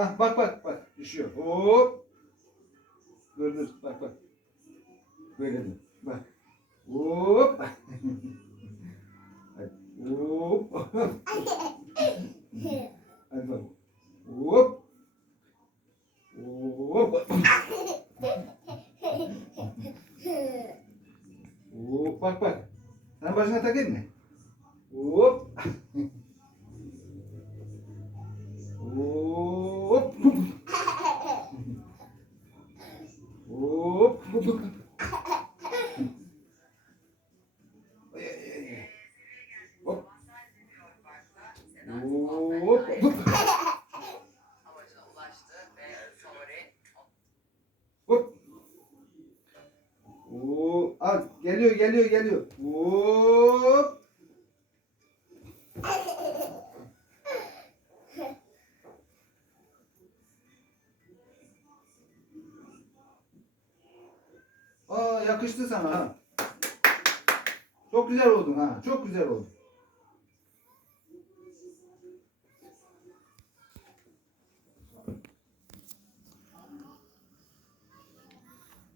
Ah bak bak bak düşüyor. Hop. Dur dur bak bak. Böyle dur. Bak. Hop. Hadi. Hop. Hadi bak. Hop. Hop. Hop bak bak. Sen başına takayım mı? Hop. Hop. Hop. Ay, ay. Hop. Hop. favori Hop. Oo, al geliyor geliyor geliyor. Hop. Yakıştı sana ha. Çok güzel oldun ha. Çok güzel oldun.